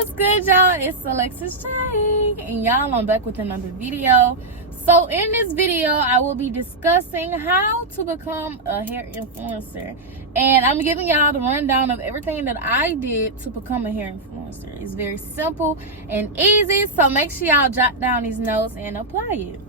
what's good, y'all? It's Alexis J, and y'all, I'm back with another video. So in this video, I will be discussing how to become a hair influencer, and I'm giving y'all the rundown of everything that I did to become a hair influencer. It's very simple and easy, so make sure y'all jot down these notes and apply it.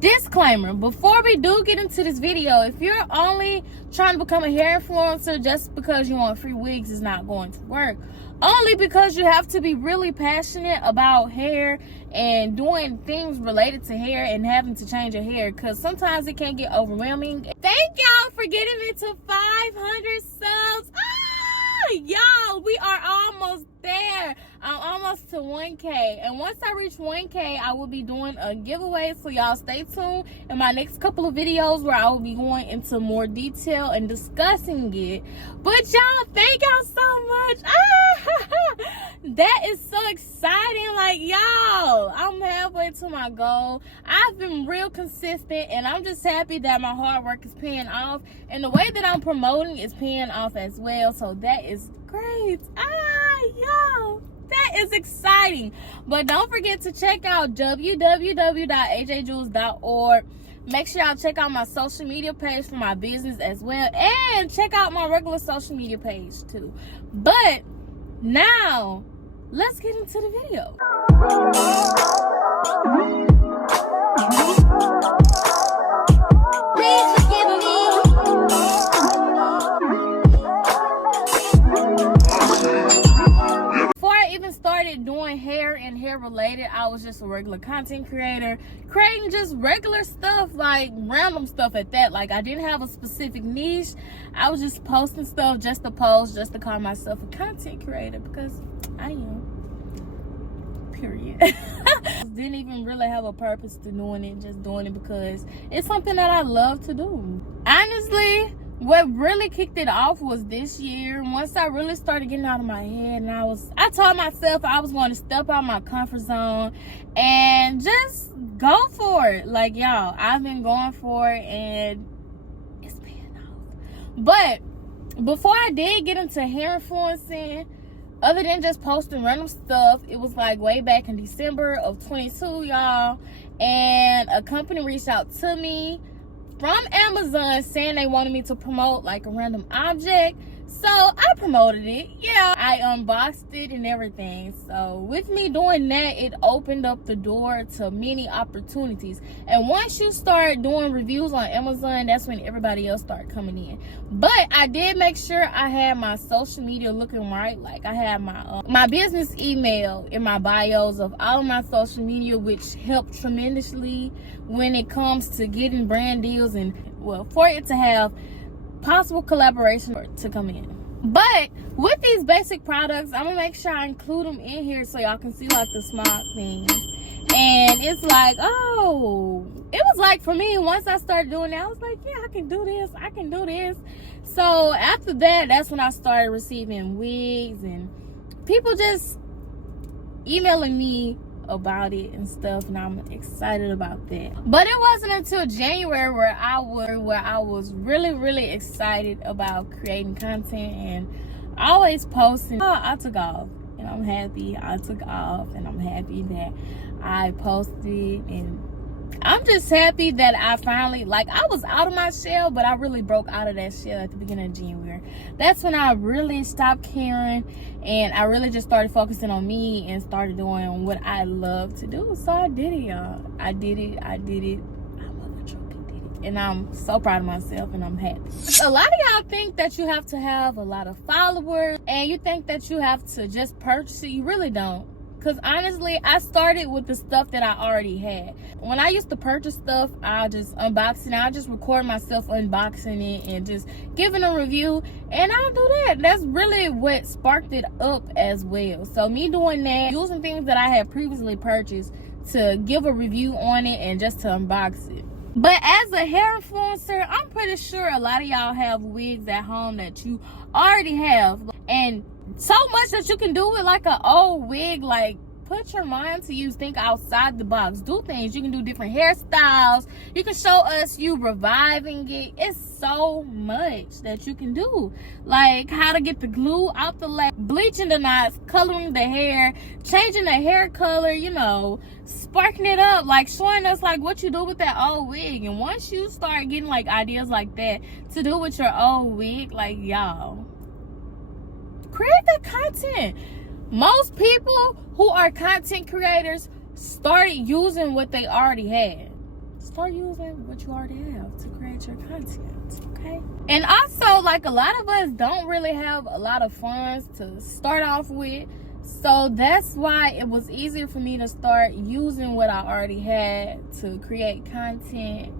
Disclaimer, before we do get into this video, if you're only trying to become a hair influencer just because you want free wigs, is not going to work. Only because you have to be really passionate about hair and doing things related to hair and having to change your hair, because sometimes it can get overwhelming. Thank y'all for getting me to 500 subs. Y'all, we are almost there. I'm almost to 1K, and once I reach 1K, I will be doing a giveaway, so y'all stay tuned in my next couple of videos where I will be going into more detail and discussing it. But y'all, thank y'all so much. That is so exciting. Like, y'all, I'm halfway to my goal. I've been real consistent, and I'm just happy that my hard work is paying off, and the way that I'm promoting is paying off as well. So that is great. Y'all, that is exciting. But don't forget to check out www.ajjules.org. Make sure y'all check out my social media page for my business as well, and check out my regular social media page too. But now, let's get into the video. Before I even started doing hair and hair related, I was just a regular content creator, creating just regular stuff, like random stuff at that. Like, I didn't have a specific niche. I was just posting stuff just to post, just to call myself a content creator, because I am. Period. Didn't even really have a purpose to doing it, just doing it because it's something that I love to do. Honestly, what really kicked it off was this year. Once I really started getting out of my head, and I told myself I was going to step out my comfort zone and just go for it. Like, y'all, I've been going for it, and it's paying off. But before I did get into hair influencing, other than just posting random stuff, it was like way back in December of 22, y'all, and a company reached out to me from Amazon saying they wanted me to promote like a random object. So I promoted it. Yeah, I unboxed it and everything. So with me doing that, it opened up the door to many opportunities. And once you start doing reviews on Amazon, that's when everybody else start coming in. But I did make sure I had my social media looking right. Like, I had my business email in my bios of all of my social media, which helped tremendously when it comes to getting brand deals and, well, for it to have possible collaboration to come in. But with these basic products, I'm gonna make sure I include them in here so y'all can see like the small things. And it's like, oh, it was like, for me, once I started doing that, I was like, yeah, I can do this, I can do this. So after that, that's when I started receiving wigs and people just emailing me about it and stuff, and I'm excited about that. But it wasn't until January where I was really excited about creating content and always posting. I took off, and I'm happy I took off, and I'm happy that I posted, and I'm just happy that I finally, like, I was out of my shell, but I really broke out of that shell at the beginning of January. That's when I really stopped caring, and I really just started focusing on me and started doing what I love to do. So I did it, y'all. I did it. I motherfucking did it. And I'm so proud of myself, and I'm happy. A lot of y'all think that you have to have a lot of followers, and you think that you have to just purchase it. You really don't. Because honestly, I started with the stuff that I already had. When I used to purchase stuff, I'll just unbox it. I'll just record myself unboxing it and just giving a review. And I'll do that. That's really what sparked it up as well. So me doing that, using things that I had previously purchased to give a review on it and just to unbox it. But as a hair influencer, I'm pretty sure a lot of y'all have wigs at home that you already have. And so much that you can do with like an old wig, like put your mind to use. Think outside the box. Do things. You can do different hairstyles. You can show us you reviving it. It's so much that you can do. Like how to get the glue out the lab, bleaching the knots, coloring the hair, changing the hair color, you know, sparking it up, like showing us like what you do with that old wig. And once you start getting like ideas like that to do with your old wig, like y'all, create that content. Most people who are content creators started using what they already had. Start using what you already have to create your content, okay? And also, like, a lot of us don't really have a lot of funds to start off with. So that's why it was easier for me to start using what I already had to create content.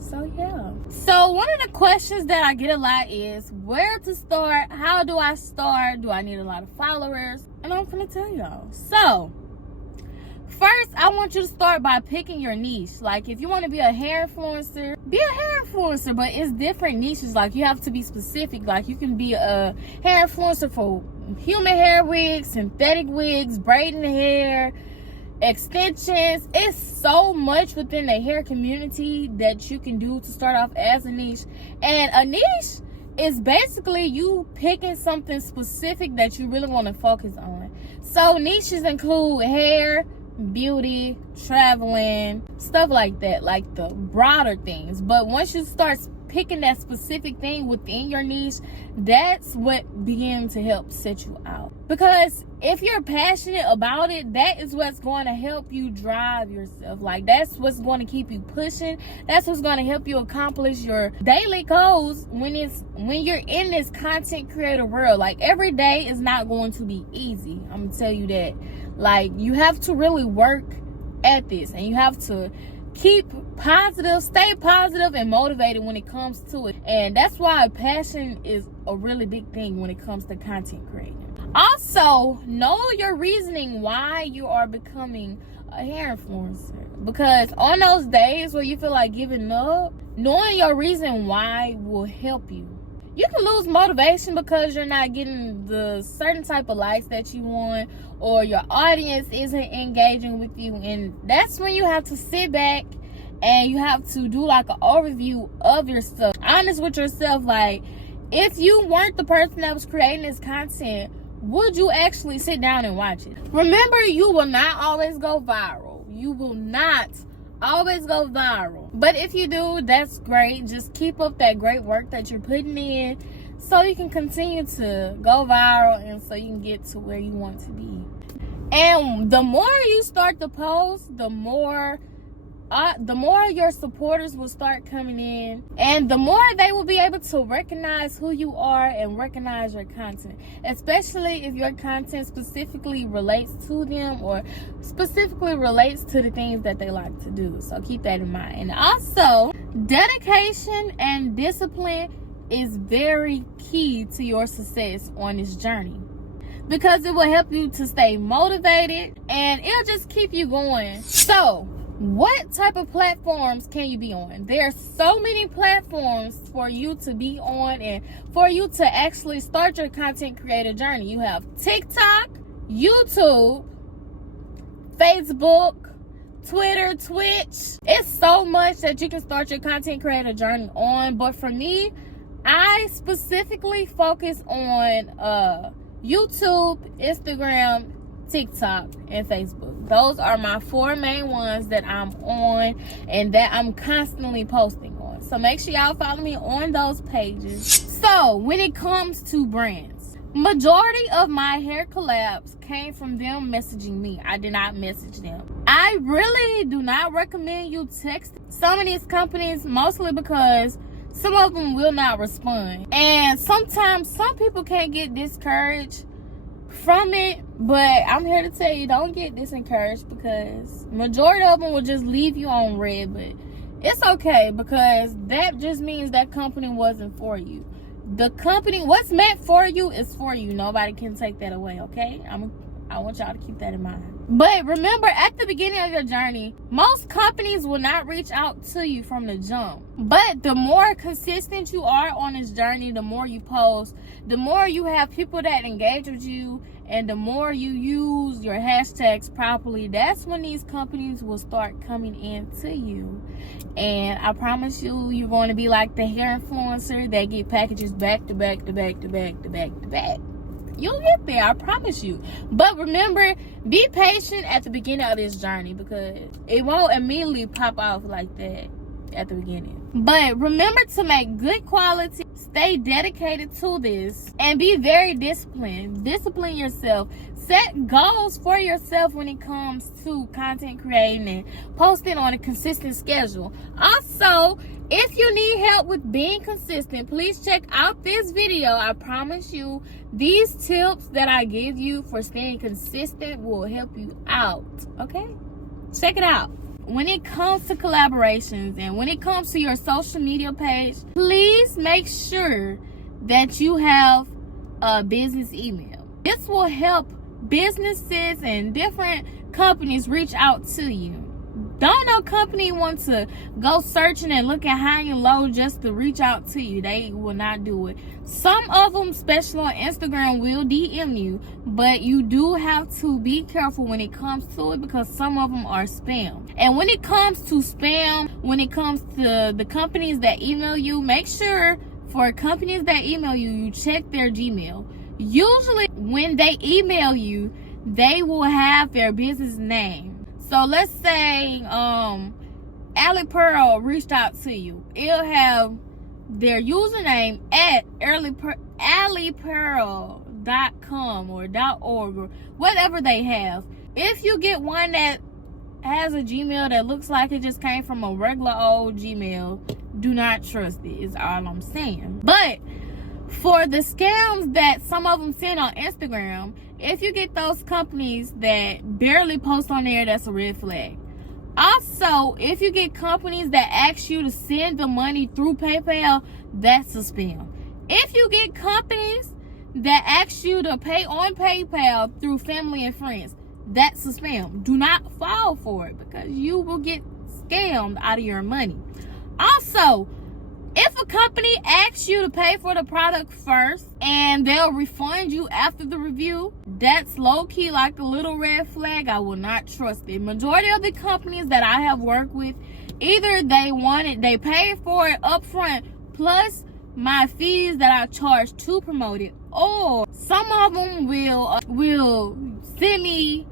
So yeah. So one of the questions that I get a lot is where to start, how do I start, do I need a lot of followers? And I'm gonna tell y'all. So first, I want you to start by picking your niche. Like if you want to be a hair influencer, be a hair influencer, but it's different niches. Like you have to be specific. Like you can be a hair influencer for human hair wigs, synthetic wigs, braiding hair, extensions. It's so much within the hair community that you can do to start off as a niche. And a niche is basically you picking something specific that you really want to focus on. So niches include hair, beauty, traveling, stuff like that, like the broader things. But once you start picking that specific thing within your niche, that's what begins to help set you out. Because if you're passionate about it, that is what's going to help you drive yourself. Like that's what's going to keep you pushing. That's what's going to help you accomplish your daily goals when you're in this content creator world. Like every day is not going to be easy. I'm gonna tell you that. Like you have to really work at this, and you have to keep positive, stay positive and motivated when it comes to it. And that's why passion is a really big thing when it comes to content creating. Also, know your reasoning why you are becoming a hair influencer. Because on those days where you feel like giving up, knowing your reason why will help you. You can lose motivation because you're not getting the certain type of likes that you want, or your audience isn't engaging with you. And that's when you have to sit back and you have to do like an overview of yourself. Honest with yourself. Like if you weren't the person that was creating this content, would you actually sit down and watch it? Remember, you will not always go viral. You will not always go viral. But if you do, that's great. Just keep up that great work that you're putting in so you can continue to go viral and so you can get to where you want to be. And the more you start to post, the more your supporters will start coming in, and the more they will be able to recognize who you are and recognize your content, especially if your content specifically relates to them or specifically relates to the things that they like to do. So keep that in mind. And also, dedication and discipline is very key to your success on this journey, because it will help you to stay motivated and it'll just keep you going. So what type of platforms can you be on? There's so many platforms for you to be on and for you to actually start your content creator journey. You have TikTok, YouTube, Facebook, Twitter, Twitch. It's so much that you can start your content creator journey on. But for me, I specifically focus on YouTube, Instagram, TikTok, and Facebook. Those are my 4 main ones that I'm on and that I'm constantly posting on. So make sure y'all follow me on those pages. So when it comes to brands, majority of my hair collabs came from them messaging me. I did not message them. I really do not recommend you text some of these companies, mostly because some of them will not respond. And sometimes some people can get discouraged from it, but I'm here to tell you, don't get disencouraged, because majority of them will just leave you on red. But it's okay, because that just means that company wasn't for you. The company, what's meant for you is for you. Nobody can take that away, okay? I'm I want y'all to keep that in mind. But remember, at the beginning of your journey, most companies will not reach out to you from the jump. But the more consistent you are on this journey, the more you post, the more you have people that engage with you, and the more you use your hashtags properly, that's when these companies will start coming into you. And I promise you, you're going to be like the hair influencer that get packages back to back to back to back to back to back. You'll get there, I promise you. But remember, be patient at the beginning of this journey, because it won't immediately pop off like that at the beginning. But remember to make good quality, stay dedicated to this, and be very disciplined. Discipline yourself. Set goals for yourself when it comes to content creating and posting on a consistent schedule. Also, if you need help with being consistent, please check out this video. I promise you, these tips that I give you for staying consistent will help you out, okay? Check it out. When it comes to collaborations and when it comes to your social media page, please make sure that you have a business email. This will help businesses and different companies reach out to you. Don't no company want to go searching and look at high and low just to reach out to you. They will not do it. Some of them, especially on Instagram, will DM you, but you do have to be careful when it comes to it, because some of them are spam. And when it comes to spam, when it comes to the companies that email you, make sure for companies that email you, you check their Gmail. Usually when they email you, they will have their business name. So let's say Ali Pearl reached out to you. It'll have their username at alipearl.com or .org or whatever they have. If you get one that has a Gmail that looks like it just came from a regular old Gmail, do not trust it, is all I'm saying. But for the scams that some of them send on Instagram, if you get those companies that barely post on there, that's a red flag. Also, if you get companies that ask you to send the money through PayPal, that's a spam. If you get companies that ask you to pay on PayPal through family and friends, that's a spam. Do not fall for it, because you will get scammed out of your money. Also, if a company asks you to pay for the product first and they'll refund you after the review, that's low-key like a little red flag. I will not trust it. Majority of the companies that I have worked with, either they paid for it up front plus my fees that I charge to promote it, or some of them will send me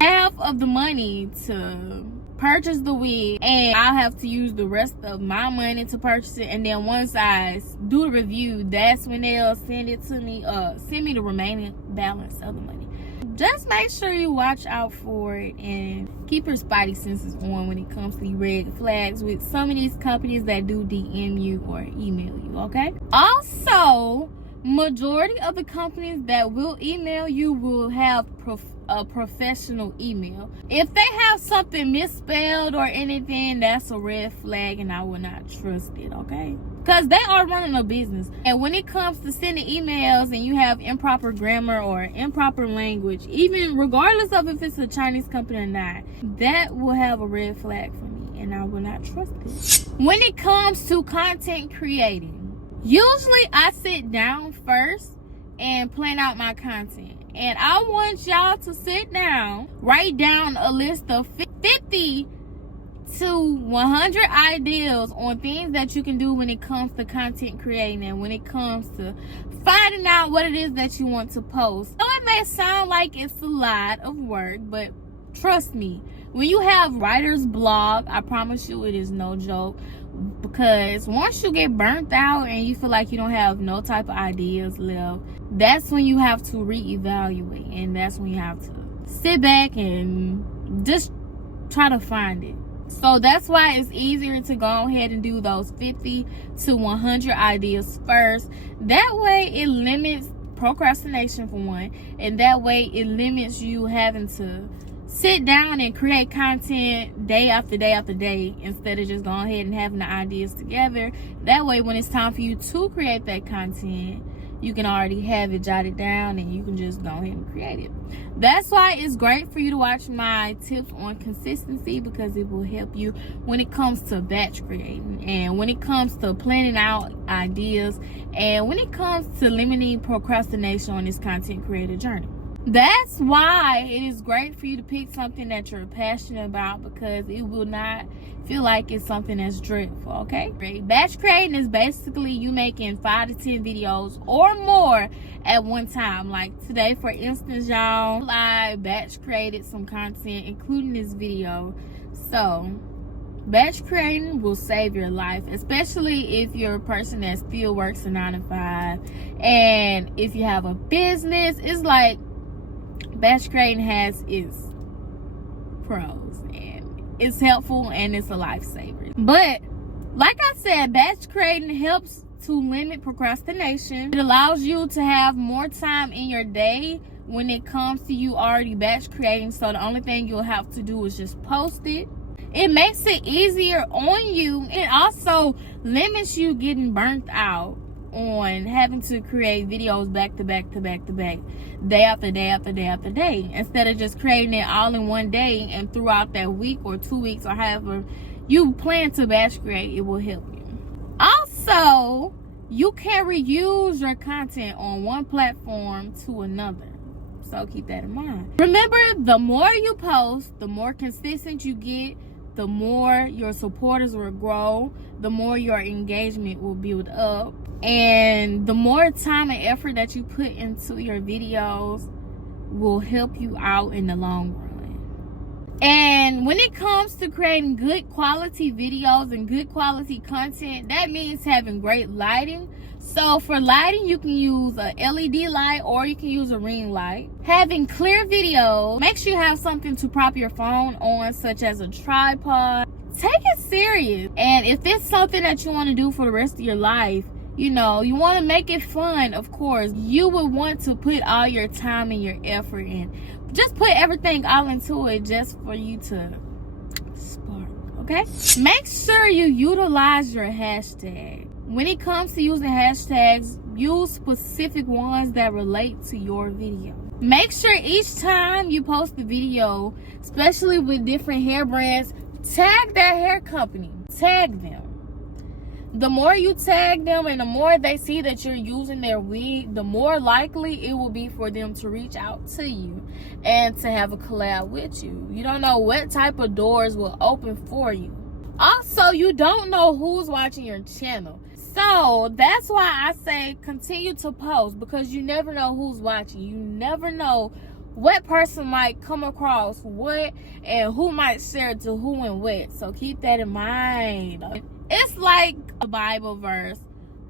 half of the money to purchase the wig, and I'll have to use the rest of my money to purchase it. And then once I do the review, that's when they'll send it to me, send me the remaining balance of the money. Just make sure you watch out for it and keep your spidey senses on when it comes to the red flags with some of these companies that do DM you or email you, okay? Also, majority of the companies that will email you will have a professional email. If they have something misspelled or anything, that's a red flag, and I will not trust it, okay? Because they are running a business. And when it comes to sending emails and you have improper grammar or improper language, even regardless of if it's a Chinese company or not, that will have a red flag for me, and I will not trust it. When it comes to content creating, usually I sit down first and plan out my content. And I want y'all to sit down, write down a list of 50 to 100 ideas on things that you can do when it comes to content creating and when it comes to finding out what it is that you want to post. So it may sound like it's a lot of work, but trust me, when you have writer's block, I promise you it is no joke. Because once you get burnt out and you feel like you don't have no type of ideas left, that's when you have to reevaluate, and that's when you have to sit back and just try to find it. So that's why it's easier to go ahead and do those 50 to 100 ideas first. That way it limits procrastination for one, and that way it limits you having to sit down and create content day after day after day, instead of just going ahead and having the ideas together. That way when it's time for you to create that content, you can already have it jotted down and you can just go ahead and create it. That's why it's great for you to watch my tips on consistency, because it will help you when it comes to batch creating, and when it comes to planning out ideas, and when it comes to limiting procrastination on this content creator journey. That's why it is great for you to pick something that you're passionate about, because it will not feel like it's something that's dreadful, okay? Batch creating is basically you making 5 to 10 videos or more at one time. Like today, for instance, y'all, I batch created some content, including this video. So batch creating will save your life, especially if you're a person that still works a 9 to 5. And if you have a business, it's like batch creating has its pros, and it's helpful and it's a lifesaver. But like I said, batch creating helps to limit procrastination. It allows you to have more time in your day when it comes to you already batch creating, so the only thing you'll have to do is just post it. It makes it easier on you. It also limits you getting burnt out on having to create videos back to back to back to back, day after day after day after day, instead of just creating it all in one day and throughout that week or 2 weeks or however you plan to batch create. It will help you. Also, you can reuse your content on one platform to another, so keep that in mind. Remember, the more you post, the more consistent you get, the more your supporters will grow, the more your engagement will build up, and the more time and effort that you put into your videos will help you out in the long run. And when it comes to creating good quality videos and good quality content, that means having great lighting. So for lighting, you can use a LED light or you can use a ring light. Having clear video, make sure you have something to prop your phone on, such as a tripod. Take it serious. And if it's something that you want to do for the rest of your life, you know, you want to make it fun, of course, you would want to put all your time and your effort in. Just put everything all into it just for you to spark, okay? Make sure you utilize your hashtag. When it comes to using hashtags, use specific ones that relate to your video. Make sure each time you post a video, especially with different hair brands, tag that hair company. Tag them. The more you tag them and the more they see that you're using their wig, the more likely it will be for them to reach out to you and to have a collab with you. You don't know what type of doors will open for you. Also, you don't know who's watching your channel. So that's why I say continue to post, because you never know who's watching. You never know what person might come across what and who might share to who and what. So keep that in mind. It's like a Bible verse,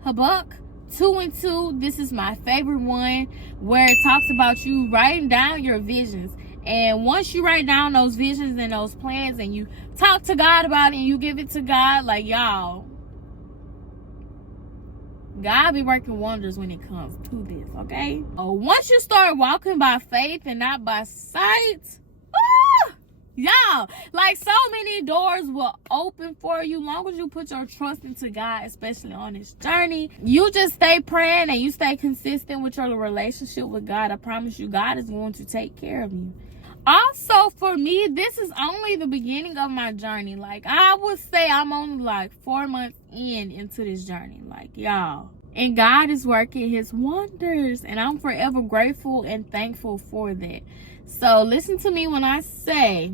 Habakkuk 2:2. This is my favorite one, where it talks about you writing down your visions. And once you write down those visions and those plans and you talk to God about it and you give it to God, like, y'all, God be working wonders when it comes to this, okay? Once you start walking by faith and not by sight, y'all, like, so many doors will open for you long as you put your trust into God, especially on this journey. You just stay praying and you stay consistent with your relationship with God. I promise you, God is going to take care of you. Also, for me, this is only the beginning of my journey. Like, I would say I'm only like 4 months into this journey, like, y'all. And God is working his wonders, and I'm forever grateful and thankful for that. So listen to me when I say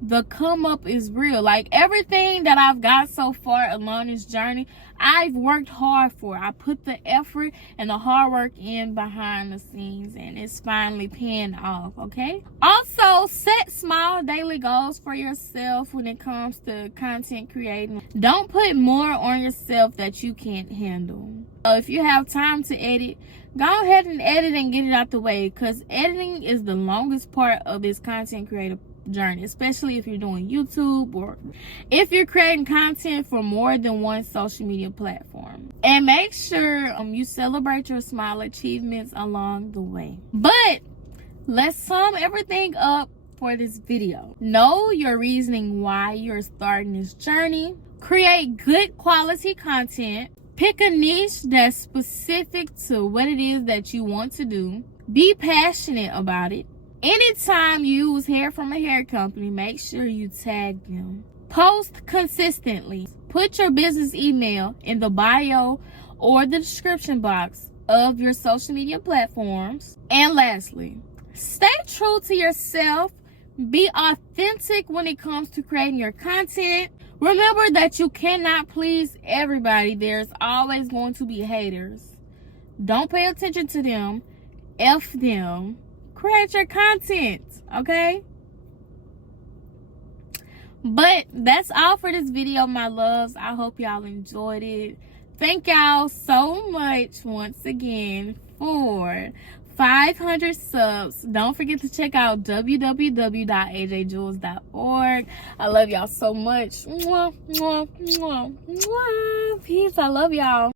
the come up is real. Like, everything that I've got so far along this journey, I've worked hard for. I put the effort and the hard work in behind the scenes, and it's finally paying off, okay? Also, set small daily goals for yourself when it comes to content creating. Don't put more on yourself that you can't handle. So if you have time to edit, go ahead and edit and get it out the way, because editing is the longest part of this content creator journey, especially if you're doing YouTube or if you're creating content for more than one social media platform. And make sure you celebrate your small achievements along the way. But let's sum everything up for this video. Know your reasoning why you're starting this journey. Create good quality content. Pick a niche that's specific to what it is that you want to do. Be passionate about it. Anytime you use hair from a hair company, make sure you tag them. Post consistently. Put your business email in the bio or the description box of your social media platforms. And lastly, stay true to yourself. Be authentic when it comes to creating your content. Remember that you cannot please everybody. There's always going to be haters. Don't pay attention to them. F them. Create your content, okay? But that's all for this video, my loves. I hope y'all enjoyed it. Thank y'all so much once again for 500 subs. Don't forget to check out www.ajjules.org. I love y'all so much. Mwah, mwah, mwah, mwah. Peace. I love y'all.